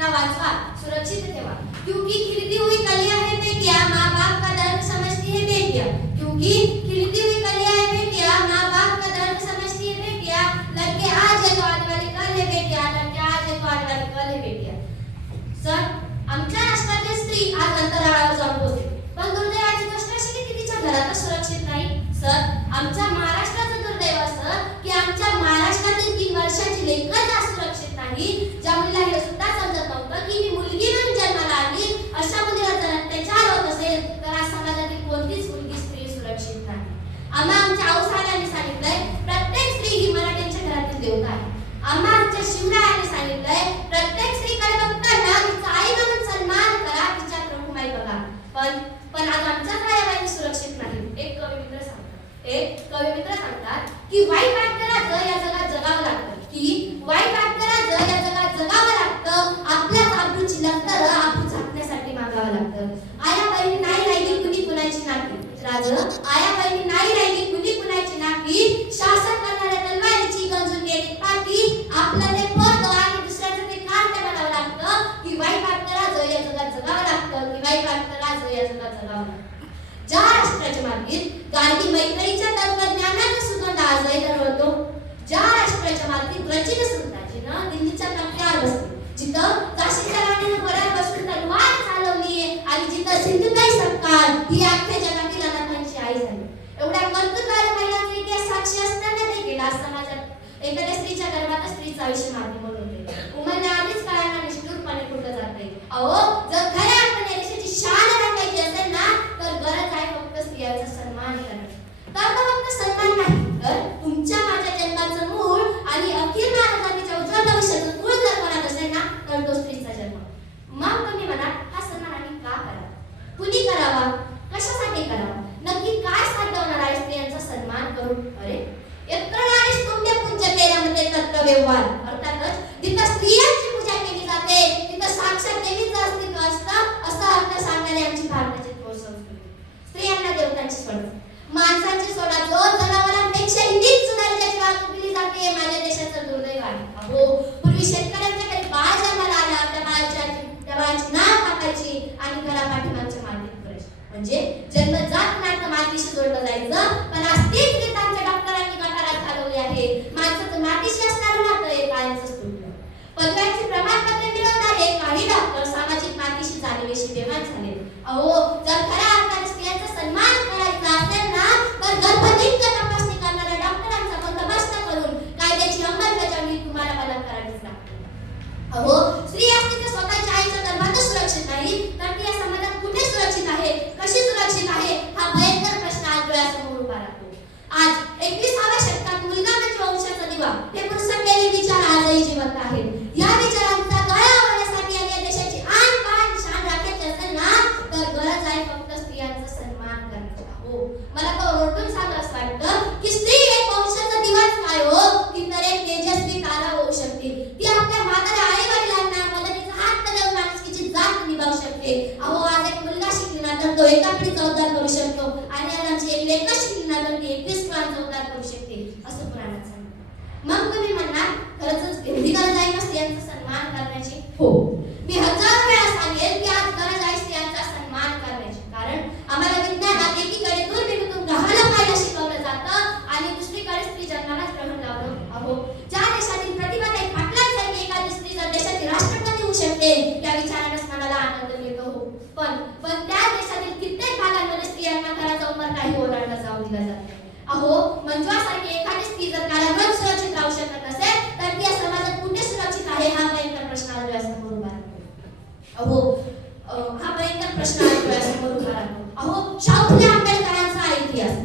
बेटा वाचवा, सुरक्षित ठेवा, क्योंकि खिलती हुई कलियां है बेटियां, माँ बाप का दर्द समझती है बेटियां, क्योंकि खिलती हुई कलियां है बेटियां, माँ बाप का दर्द समझती है बेटियां, लड़के आज है तो आने वाले कल है बेटियां, लड़के आज है तो आने वाले कल है बेटियां. सर, आमच्या राष्ट्रातील स्त्री आज अंतराळावर जाऊन पोहोचते, पण दुर्दैवाची गोष्ट अशी की ती तिच्या घरात सुरक्षित नाही. सर, आमच्या महाराष्ट्राचं दुर्दैव असं की आमच्या महाराष्ट्रातील 3 वर्षाची लेकरच आज सुरक्षित नाही. ज्या मुलीला हे सुद्धा समजत नव्हतं की मी मुलगी म्हणून जन्माला आली, अशा मुलीवर जर अत्याचार होत असेल तर आज समाजातील कोणतीच मुलगी स्त्री सुरक्षित नाही. आमच्या आऊसाहेबांनी सांगितलंय प्रत्येक स्त्री ही मराठ्यांच्या घरातील देवता आहे. आमच्या शिवरायांनी सांगितलंय प्रत्येक स्त्रीकडे बघताना तिचा आई म्हणून सन्मान करा, तिच्या प्रभुमाई बघा. पण आज आमच्याच आईबाईंनी सुरक्षित नाही. एक कवी मित्र सांगतात की वाईट वाटतं या जगात जगावं लागतं, की वाईट वाटतं या जगात जगावं लागतं, आपल्याच आबरूची लक्तर आबरू झाकण्यासाठी मागावं लागतं. आया बहिणी नाही राहिली कुणी कुणाची नाती, आया बहिणी नाही राहिली कुणी कुणाची नाती, शासन करणाऱ्या तलवारीची गंजून गेली पाठी, आपलं ते पोट आणि दुसऱ्याचं ते कार्ट बनावं लागतं, की वाईट वाटतं या जगात जगावं लागतं, की वाईट वाटतं या जगात जगावं लागतं. ज्या राष्ट्राच्या मातीत गांधी मैत्रीच्या तत्वज्ञानाचा सुगंध आजही दरवळतो, ज्या राष्ट्राच्या मातीत रचित सुलताजीनं दिल्लीच्या तख्त्यावर बसली, जिथं काशीच्या राणीनं घोड्यावर बसून तलवार चालवली आणि जिथं सिंधुताई सपकाळ ही अख्ख्या जगातील अनाथांची आई झाली. एवढ्या कर्तृत्ववान महिलांचा इतिहास साक्षी असताना देखील आज समाजात एखाद्या स्त्रीच्या गर्भात स्त्रीचं आयुष्य माध्यमून होते. उमरण्या आधीच काळांना निष्ठुरपणे कुठं जाते. अहो, जर खऱ्या अर्थाने देशाची शान राखायची असेल ना तर गरज आहे फक्त स्त्रियांचा सन्मान करण्याची. तर फक्त सन्मान नाही तर तुमच्या माझ्या जन्माचं मूळ आणि अखिल मानवजातीच्या उज्ज्वल भविष्याचं मूळ जर कोणात असेल ना तर तो स्त्रीचा जन्म. मग तुम्ही म्हणाल हा सन्मान आम्ही का करावा, कुणी करावा, कशासाठी करावा, नक्की काय साध्य होणार आहे स्त्रियांचा सन्मान करून? अरे यत्र नारीस तुंभे पूज्यते तत्र व्यवहार, अर्थातच जिथं स्त्रियांची पूजा केली जाते तिथं साक्षात देवीचं अस्तित्व असतं, असा अर्थ सांगणारी आमची भारताची थोर संस्कृती. स्त्रियांना देवतांची स्पर्धा, माणसांची सोडा जो जनावरांपेक्षा नीच सुधारण्याची वागणूक दिली जाते, माझ्या देशाचं दुर्दैव आहे. अहो, पूर्वी शेतकऱ्यांच्या घरी बाळ जन्माला आला त्या बाळाची नाव टाकायची आणि घरा पाठीमागच्या मातीत करायची, म्हणजे जन्मजात नातं मातीशी जोडलं जायचं. पण आज तीच गीतांच्या डॉक्टरांनी गटारात घालवली आहे. माणसाचं मातीशी असणारं नातं हे कायमचंच तुटलं. पदव्यांची प्रमाणपत्रे मिळवणारे काही डॉक्टर सामाजिक मातीशी जाणीवेशी बेमान झाले. अहो, जर खऱ्या अर्थाने स्त्रियांचा सन्मान करायचा असेल ना तर गर्भलिंग तपासणी करणाऱ्या डॉक्टरांचा बंदोबस्त करून कायद्याची अंमलबजावणी तुम्हाला मला करावीच लागते. अहो, स्त्री असते तर स्वतःच्या आईच्या गर्भातच सुरक्षित नाही तर ती या समाजात कुठे सुरक्षित आहे, कशी सुरक्षित आहे, हा भयंकर प्रश्न आज डोळ्यासमोर उभा राहतो. आज 21व्या शतकात मुलगा म्हणजे वंशाचा दिवा हे पुसटलेले विचार आजही जिवंत आहेत. या विचारांचा गळा आवळण्यासाठी आणि या देशाची आन बान शान राखायची असेल ना तर गरज आहे फक्त स्त्रियांचा सन्मान करण्याची. हो, मला तो ओरडून सांगावंसं वाटतं की स्त्री एक वंशाचा दिवाच काय हो, ती तर एक तेजस्वी तारा होऊ शकते. ती आपल्या म्हाताऱ्या आई वडिलांना मदतीचा हात देऊन माणुसकीची जात निभावू शकते. अहो, आज एक मुलगा शिकला तर तो एका पिढीचा उद्धार करू शकतो आणि आज आमची एक लेक शिकली ना तर ती 21 पिढ्यांचा उद्धार करू शकते असं पुराणात सांगितलं. मग तुम्ही म्हणणार खरंच एवढी गरज आहे का स्त्रियांचा सन्मान करण्याची? हो, मी हजारो वेळा सांगेल की आज गरज आहे स्त्रियांचा सन्मान करण्याची. कारण आम्हाला विज्ञानात एकीकडे दुर्बिणीतून ग्रहाला पाहायला शिकवलं जातं आणि दुसरीकडे स्त्री जन्मालाच ग्रहण लावलं. अहो, ज्या देशातील प्रतिभाताई पाटलांसारखी एखादी स्त्री जर देशाची राष्ट्रपती होऊ शकते या विचारानेच मनाला आनंद मिळतो. हो, पण त्या देशातील कित्येक भागांमध्ये स्त्रियांना घराचा उंबर काही ओलांडला जाऊ दिला जातो. अहो, मंजुळासारखी एखादी स्त्री जर कारागृहात सुरक्षित राहू शकत नसेल तर ती या समाजात कुठे सुरक्षित आहे हा भयंकर प्रश्न आज डोळ्यासमोर उभा राहतो. अहो, हा भयंकर प्रश्न आज डोळ्यासमोर उभा राहतो. अहो, शाहू फुले आंबेडकरांचा हा इतिहास,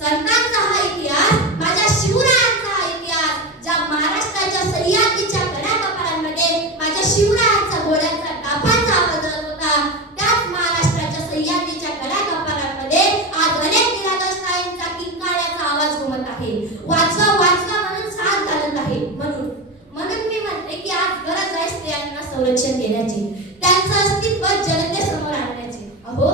संतांचा हा इतिहास, माझ्या शिवरायांचा हा इतिहास, ज्या महाराष्ट्राच्या सह्याद्रीच्या गडाकपारांमध्ये माझ्या शिवरायांचा घोड्यांचा टापांचा आवाज होता, त्याच महाराष्ट्राच्या सह्याद्रीच्या गडाकपारांमध्ये आज अनेक निरागसताईंचा किंकाळ्याचा आवाज घुमत आहे. वाचवा वाचवा म्हणून साथ घालत आहे. म्हणून मी म्हणते की आज गरज आहे स्त्रियांना संरक्षण देण्याची, त्यांचं अस्तित्व जनतेसमोर आणण्याचे. अहो,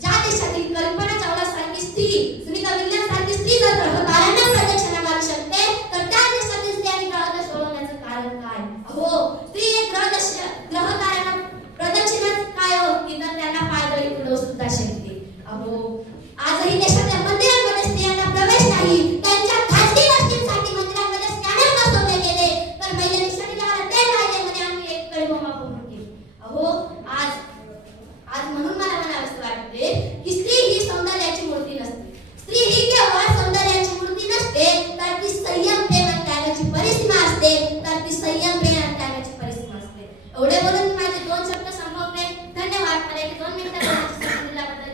ज्या देशातील कल्पना चावला सारखी स्त्री, सुनीता विल्यम्स सारखी स्त्री जर ग्रहताऱ्यांना प्रदक्षिणा घालू शकते तर त्या देशातील स्त्रियांनी ग्रह सोडवण्याचं कारण काय? अहो, स्त्री एक ग्रह देशातल्या मंदिरांमध्ये स्त्रियांना प्रवेश नाही, त्यांच्या खासगी गोष्टींसाठी मंदिरांमध्ये स्कॅनर बसवले गेले, तर महिलांनी शनिवाराला ते राहिले म्हणे आम्ही एक कडे बोंबा फोडून केली. अहो